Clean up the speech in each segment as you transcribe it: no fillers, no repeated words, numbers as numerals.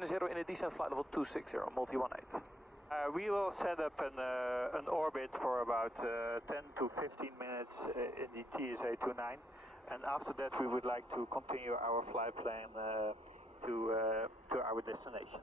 90 in a descent flight level 260, multi-18. We will set up an orbit for about 10 to 15 minutes in the TSA-29, and after that we would like to continue our flight plan to our destination.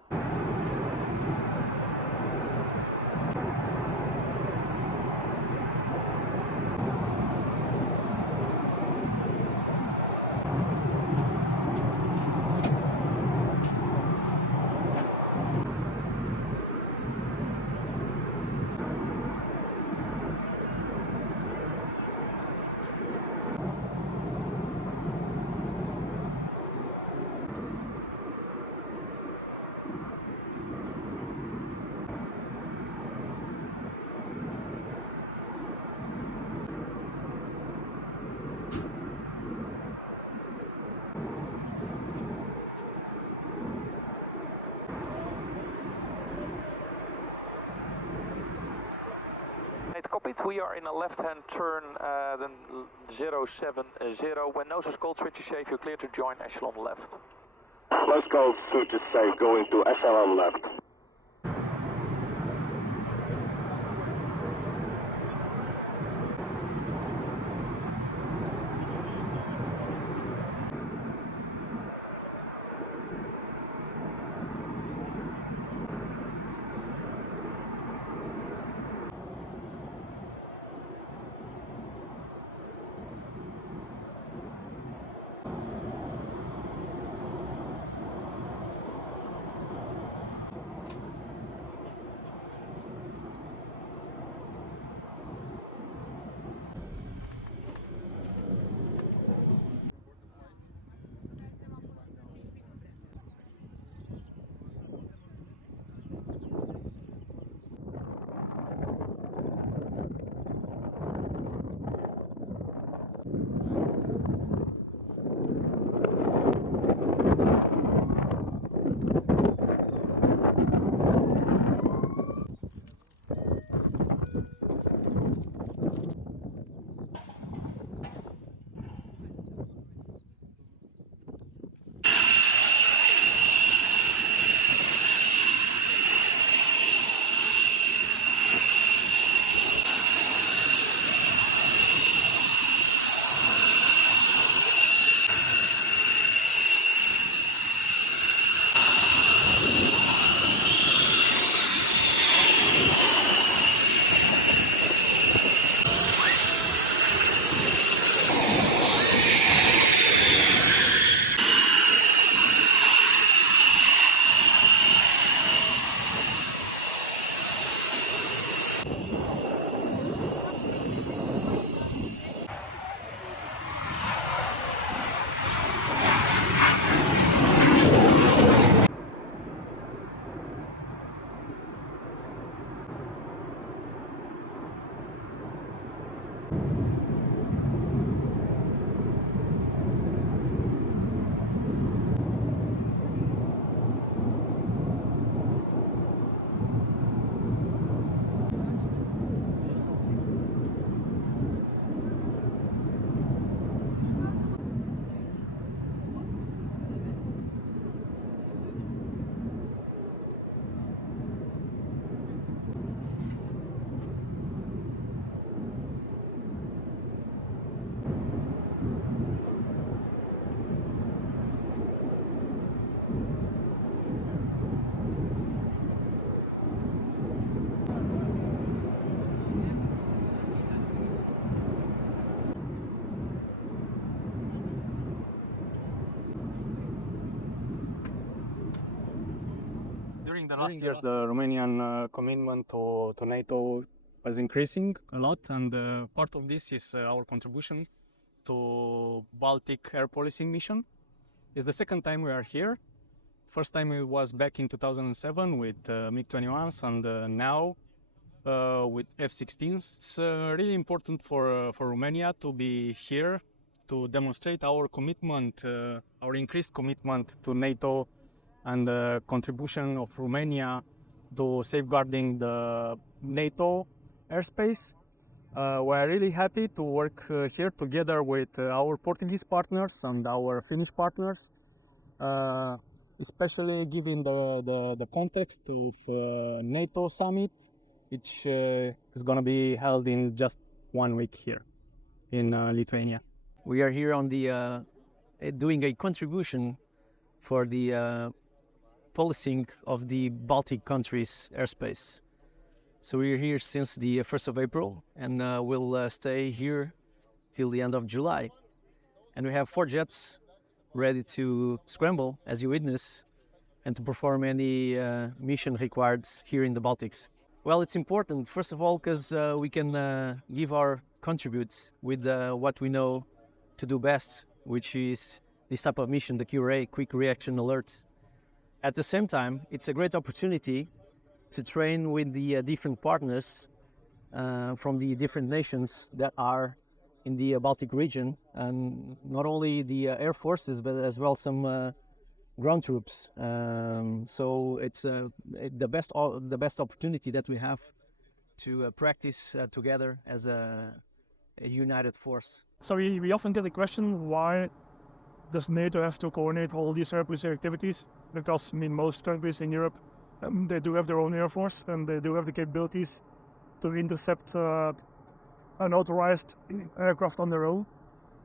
Copied, we are in a left-hand turn, then 070. When nose is cold, switch to safe, you're clear to join echelon left. Let's go switch to safe, going to echelon left. During the last years, the Romanian commitment to NATO was increasing a lot, and part of this is our contribution to Baltic air policing mission. It's the second time we are here. First time it was back in 2007 with MiG-21s, and now with F-16s. It's really important for Romania to be here to demonstrate our commitment, our increased commitment to NATO and the contribution of Romania to safeguarding the NATO airspace. We're really happy to work here together with our Portuguese partners and our Finnish partners. especially given the context of NATO summit, which is going to be held in just 1 week here in Lithuania. We are here on the doing a contribution for the policing of the Baltic countries' airspace. So we're here since the 1st of April, and we'll stay here till the end of July. And we have 4 jets ready to scramble, as you witness, and to perform any mission required here in the Baltics. Well, it's important, first of all, because we can give our contribute with what we know to do best, which is this type of mission, the QRA, Quick Reaction Alert. At the same time, it's a great opportunity to train with the different partners from the different nations that are in the Baltic region, and not only the air forces, but as well some ground troops. So it's the best opportunity that we have to practice together as a united force. So we often get the question, why does NATO have to coordinate all these air policing activities? Because, I mean, most countries in Europe, they do have their own air force, and they do have the capabilities to intercept unauthorized aircraft on their own.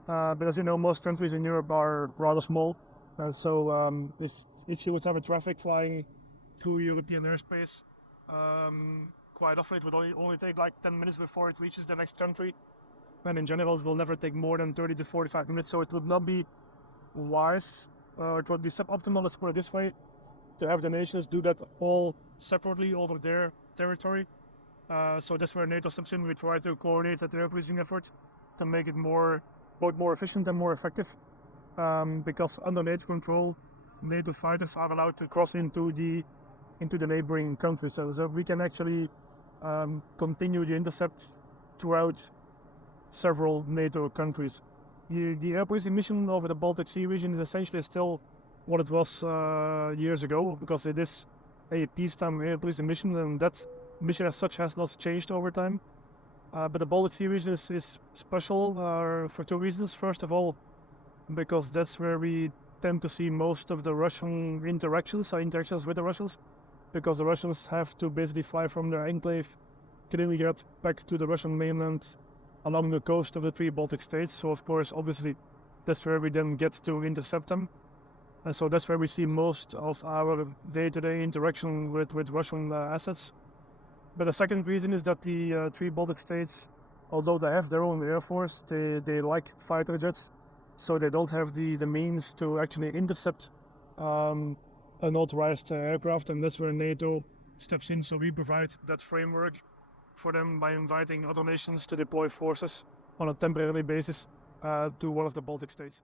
But as you know, most countries in Europe are rather small. So if you would have a traffic flying through European airspace, quite often it would only take like 10 minutes before it reaches the next country. And in general, it will never take more than 30 to 45 minutes. So it would not be wise, it would be suboptimal, let's put it this way, to have the nations do that all separately over their territory. So that's where NATO steps in. We try to coordinate that air policing effort to make it both more efficient and more effective. Because under NATO control, NATO fighters are allowed to cross into the neighboring countries. So we can actually continue the intercept throughout several NATO countries. The air policing mission over the Baltic Sea region is essentially still what it was years ago, because it is a peacetime air policing mission, and that mission as such has not changed over time. But the Baltic Sea region is special for 2 reasons. First of all, because that's where we tend to see most of the Russian interactions with the Russians, because the Russians have to basically fly from their enclave, Kaliningrad, back to the Russian mainland along the coast of the 3 Baltic states. So of course, obviously, that's where we then get to intercept them. And so that's where we see most of our day-to-day interaction with Russian assets. But the second reason is that the 3 Baltic states, although they have their own air force, they like fighter jets, so they don't have the means to actually intercept unauthorized aircraft, and that's where NATO steps in. So we provide that framework for them by inviting other nations to deploy forces on a temporary basis to one of the Baltic states.